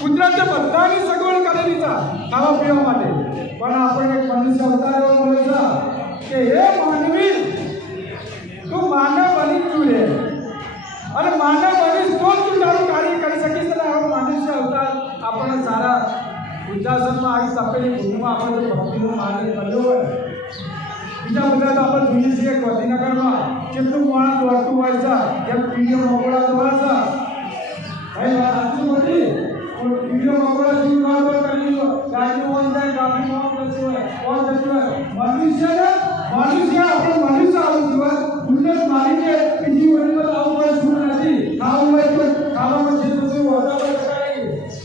કુદરતે બધાની સગવડ કરેલી છે ખાવા પીવા માટે, પણ આપણને એક મનુષ્ય અવતાર એવો મળે છે કે હે માનવી, તું માનવ બની તું રે, અને માનવ બનીશ તો તું તારું કાર્ય કરી શકીશ. અને આવો મનુષ્ય અવતાર આપણને સારા વૃદ્ધાશ્રમમાં આવી તપેલી ભૂમિમાં આપણે જો ભક્તિનું માર્ગ કર્યો હોય. બીજા બધા તો આપણે જોઈએ છીએ ગાંધીનગરમાં કેટલું માણસ દોડતું હોય છે, જેમ પીડીઓ મકોડા દોડે છે. ભાઈ વાત સાચું નથી, પીડીઓ મકોડા જેવું ના દોડ કરી ગાડીઓ ઓન જાય, ટ્રાફિક ઓન થતું હોય, મનુષ્ય આપણે મનુષ્ય આવું જીવન ઉન્નત મારીને બીજી વસ્તુ આવું કોઈ શું નથી. ખાવું હોય તો ખાવામાં જે બધું વધારે કરાય,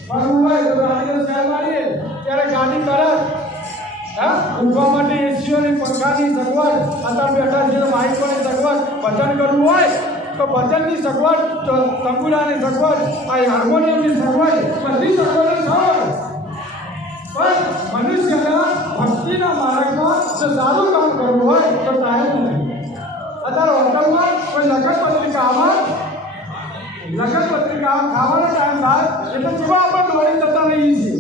ફરવું હોય તો ગાડીનો શેર મારીએ ત્યારે ગાડી કરે. ઊંઘવા માટે એસીઓની પંખાની સગવડ, અત્યારે બેઠા છે માઇકોની સગવડ, ભજન કરવું હોય તો ભજનની સગવડ, તંબુરાની સગવડ, આ હાર્મોનિયમની સગવડ, બધી સગવડો છે. પણ મનુષ્યના ભક્તિના માર્ગમાં જો સારું કામ કરવું હોય તો ટાઈમ નથી. અત્યારે હોટલમાં કોઈ લગ્ન પત્રિકા ખાવાનો ટાઈમ થાય એટલે જેવા આપણે દોડી જતા રહીએ છીએ.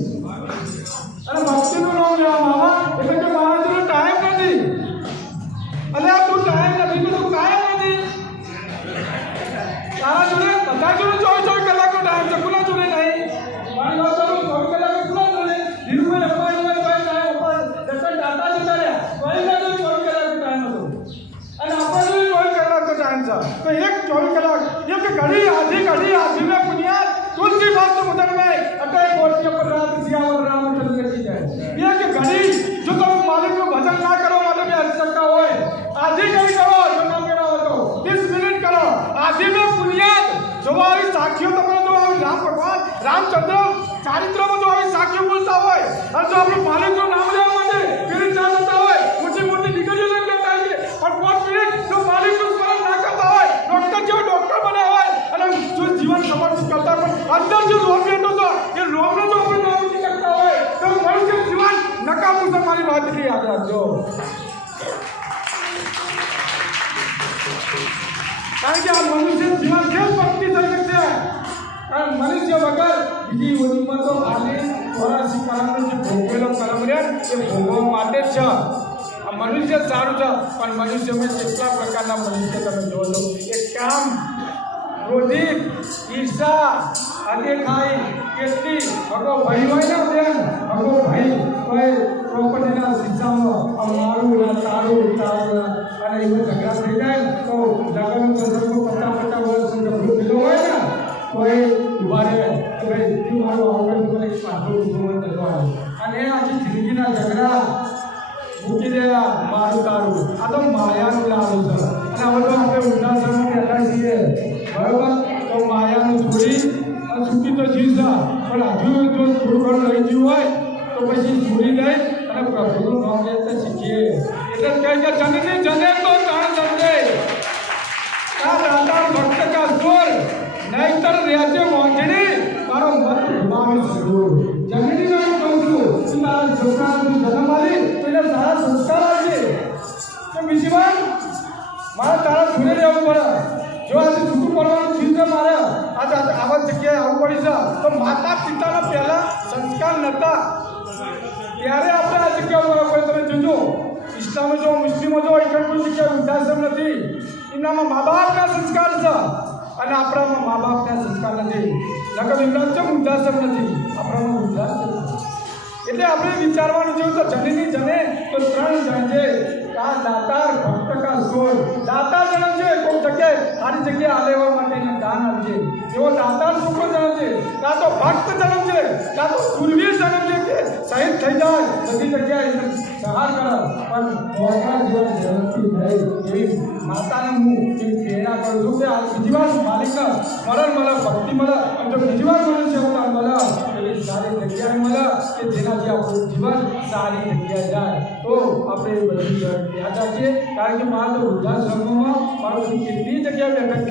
અને ભક્તિનું નામ લેવામાં આવે એટલે કે મારા જોડે ટાઈમ નથી. અને આ તું ટાઈમ નથી તો તું કાયમ નથી. તારા જોડે બધા જોડે 24 કલાકનો ટાઈમ છે, કોના જોડે નહીં? મારી વાત કરું 24 કલાક કોના જોડે? ધીરુભાઈ અપાઈ હોય ભાઈ ટાઈમ અપાય દર્શન દાતા જતા રહ્યા, ભાઈ ના જોડે 24 કલાકનો ટાઈમ હતો. અને આપણા જોડે 24 કલાકનો ટાઈમ છે. તો એક 24 કલાક એક ઘડી આધી મેં પુનિયાદ तुलसी बात मुदन में अटय कोटि पर रात सियावर रामचंद्र की जय. ये कि घड़ी जो तुम मालिक को भजन ना करो वाले में हर सकता होए, आधी घड़ी करो जो ना मेरा हो तो 30 मिनट करो आधी में पुनियाद जो આવી સાક્ષીઓ તમને જો આવી રામ ભગવાન રામચંદ્ર ચારિત્ર માં જો આવી સાક્ષીઓ બોલતા હોય, અને જો આપણે માલિકનું નામ લેવા માટે પીર ના થતા હોય, મોટી દીકરીઓ લઈને બેઠા છે, પણ 5 મિનિટ જો માલિકનું સ્મરણ ના કરતા હોય, ડોક્ટર જેવો ડોક્ટર બન્યા હોય, અને જો જીવન સમર્પિત કરતા હોય, અંદર जो रोग लेतो तो ये रोग ने जो अपने नाम नहीं करता है तो मनुष्य जीवन नकामू से हमारी बात की याद रखो. कारण कि आप मनुष्य जीवन खेल भक्ति कर सकते हैं. कारण मनुष्य वगैर બીજી ઓડીમાં તો ખાલી ચોરાસી કલાકનો જે ભોગવેલો કર્મ રે એ ભોગવવા માટે જ છે. આ મનુષ્ય સારું છે, પણ મનુષ્યમાં કેટલા પ્રકારના મનુષ્ય તમે જોવો છો. એ કામ, ક્રોધિત, ઈર્ષા, અદેખાઈ, કેટલી ભગો ભાઈ હોય ને બેન, ભગો ભાઈ કોઈ પ્રોપર્ટીના શિક્ષામાં મારું તારું અને એવો ઝઘડા થઈ જાય તો લગ્ન સંદર્ભમાં 50 વર્ષ ઝઘડો થયેલો હોય ને તો એ ઉભા રહે કે ભાઈ તું મારું આવડે મને પાછો ઉભો થતો અને આજે જિંદગીના ઝઘડા મૂકી દેવા મારું તારું. આ તો માયાનું લાડુ છે. અને હવે તો આપણે વૃદ્ધાશ્રમમાં બેઠા છીએ, બરોબર? તો માયાનું છોડી છૂટી તો જીવ છે, પણ હજુ જો થોડું ઘણું રહી ગયું હોય તો પછી છોડી દઈ અને પ્રભુનું નામ લેતા શીખીએ. એટલે કહે કે જનની જને તો જાણ સમજે આ દાતા ભક્ત કા જોર નહીતર રહેજે મોંઘડી તારો મત ગુમાવી જરૂર. જનની હું કહું છું તું તારા છોકરાનો જન્મ આવી તો એને સારા સંસ્કાર આપજે. તો બીજી વાર મારે તારા જોડે રહેવું પડે. જો આજે છૂટું પડવાનું થયું છે, મારે આજે આવા જગ્યાએ આવવું પડી છે તો માતા પિતાના પહેલા સંસ્કાર નહોતા ત્યારે આપણે આ જગ્યા ઉપર કોઈ તમે જોજો. ઇસ્લામમાં જો મુસ્લિમો જો એક કોઈ જગ્યાએ વૃદ્ધાશ્રમ નથી, એનામાં મા બાપના સંસ્કાર છે અને આપણામાં મા બાપના સંસ્કાર નથી. નકર વૃદ્ધાશ્રમ નથી, આપણામાં વૃદ્ધાશ્રમ. એટલે આપણે વિચારવાનું જેવું તો જનની જને તો 3 જણ છે. આ દાતાર ભક્ત કા સોર. દાતાર જન્મ છે કોઈ જગ્યાએ સારી જગ્યાએ આલેવા માટે એને દાન આપજે. એવો દાતાર છોકરો જન્મ છે, કાં તો ભક્ત જન્મ છે, કાં તો સુરવીર જન્મ છે કે શહીદ થઈ જાય બધી જગ્યાએ એને સહાર કરે. પણ મોટા જીવન ઝડપથી થાય એવી માતાને હું એવી પ્રેરણા કરું છું કે આ બીજી વાર માલિકને સ્મરણ મળે, ભક્તિ મળે, અને જો બીજી વાર મનુષ્ય અવતાર મળે એવી સારી જગ્યાએ મળે કે જેનાથી આપણું જીવન સારી જગ્યાએ જાય. તો આપણે એ બધી યાદ રાખીએ. કારણ કે મારા તો વૃદ્ધાશ્રમમાં મારું કેટલી જગ્યાએ બેઠક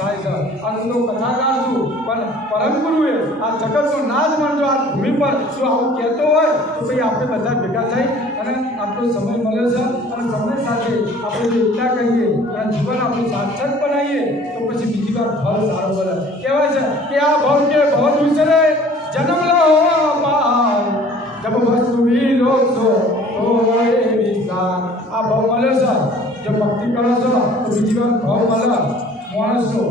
થાય છે. આ હું તો કથાકાર છું, પણ પરમ ગુરુએ આ જગતનો નાદ માનજો આ ભૂમિ પર જો આવું કહેતો હોય તો ભાઈ આપણે બધા ભેગા થઈ અને આપણો સમય મળે છે અને સમય સાથે આપણે જો એકતા કરીએ અને જીવન આપણું સાર્થક બનાવીએ તો પછી બીજી વાર ફળ સારો મળે. કહેવાય છે કે આ ભાવ કે ભાવ વિશે જન્મ જબ વસ્તુ વિલોક છો તો એ વિકાર આ ભાવ મળે છે જો ભક્તિ કરો છો તો બીજી વાર ભાવ મળે માણસનો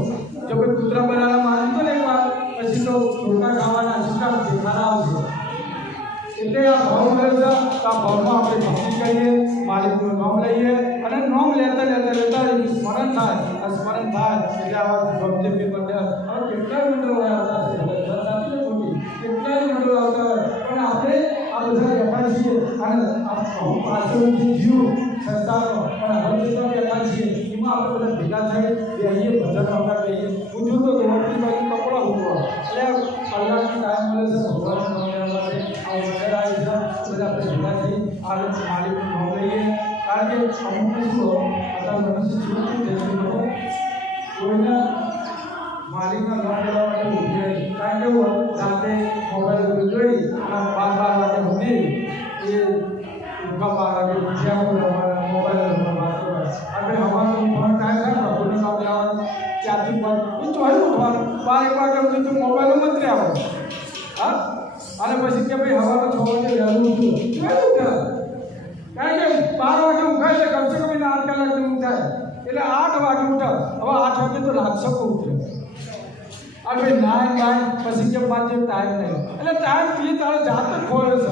જો કોઈ કૂતરા બનાવવા માંગતો ને એક વાર પછી તો રોકા ખાવાના સિસ્ટમ દેખાડા આવશે એટલે આ ભાવ મળે છે તો આ ભાવમાં આપણે ભક્તિ કરીએ માલિકનું નામ લઈએ અને નામ લેતા સ્મરણ થાય એટલે આવા ભક્તિ પેપર હવે કેટલા મંડળો આવતા છે કેટલા મંડળો આવતા હોય પણ આપણે આ બધા બેઠા છીએ અને પાછળથી જીવ સંસ્થાનો પણ હવે તો બેઠા છીએ એમાં આપણે બધા ભેગા થઈ બેહીએ ભજન આવતા કહીએ હું જોતો તો વળતી બાજુ કપડાં મૂકવા એટલે કલાકનો ટાઈમ મળે છે ભગવાનનું નામ લેવા માટે આ વગેરે આવી છે બધા આપણે ભેગા થઈ આ માલિકનું નામ લઈએ કારણ કે અમુક શું आता मनुष्य जीवन जैसे लोग कोई मालिक का नाम लेवा માટે ઉભી રહી કારણ કે રાતે મોબાઈલ જોઈ અને 12 વાગે સુધી એ ઉભા વાગે બીજા મોબાઈલ પર વાત કરે આપણે હવાનો ફોન કાય છે પ્રભુનું નામ લેવાનું ત્યાંથી પણ એ ચોઈ ઉઠવાનું 12 વાગે સુધી મોબાઈલ માં જ રહેવાનું હા અને પછી કે ભાઈ હવાનો 6 વાગે વહેલું ઉઠું કેવું કે કારણ કે 12 વાગે ઉઠાય છે કમસે કમ 8 કલાકની ઊંઘ થાય એટલે 8 વાગે ઉઠે હવે 8 વાગે તો રાક્ષસો ઉઠે અને નાય પછી કે પાંચ ટાઈમ નહીં એટલે ટાઈમ થી તારે જાત ખોળે છે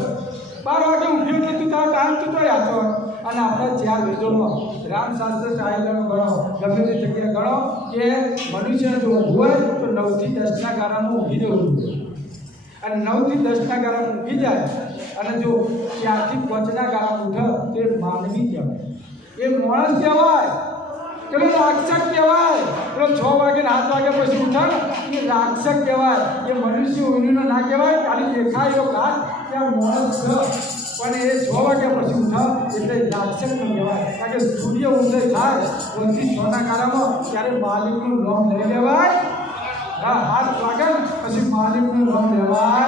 12 વાગે ઉઠ્યો કે તું તારો ટાઈમ તું તો યાદ કર અને આપણે ચાર વેદોમાં રામશાસ્ત્ર ચાહેલાનો ગણો ગમે તે જગ્યાએ ગણો કે મનુષ્ય જો હોય તો 9 થી 10 ના ગાળામાં ઊભી રહેવું જોઈએ અને 9 થી 10 ના ગાળામાં ઊભી જાય અને જો 4 થી 5 ના ગાળામાં ઉઠે તો માનવી કહેવાય એ માણસ કહેવાય પેલો રાક્ષસ કહેવાય પેલો 6 વાગે ને 7 વાગે પછી ઉઠે ને એ રાક્ષસ કહેવાય એ મનુષ્ય ઉડીનો ના કહેવાય ખાલી દેખાય એવો ઘાટ ત્યાં માણસ છે પણ એ 6 વાગ્યા પછી ઉઠે એટલે રાક્ષસ ન કહેવાય કારણ કે સૂર્ય ઉદય થાય 5 થી 6 ના ગાળામાં ત્યારે માલિકનું નામ લઈ લેવાય હા હાથ લાગે પછી માલિકનું નામ લેવાય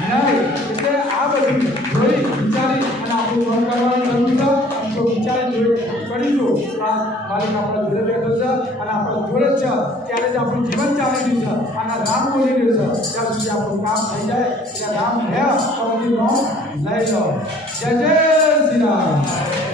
નહીં એટલે આ બધું જોઈ વિચારી અને આપણું કામ કરવાનું જરૂર છે તો વિચારી જોઈ કરીશું આ માલિક આપણા જોડે બેઠો છે અને આપણા જોડે જ છે ત્યારે જ આપણું જીવન ચાલી રહ્યું છે અને રામ બોલી રહ્યું છે ત્યાં સુધી આપણું કામ થઈ જાય ત્યાં રામ હે તો બધી નામ લઈ લો જય જય શ્રી રામ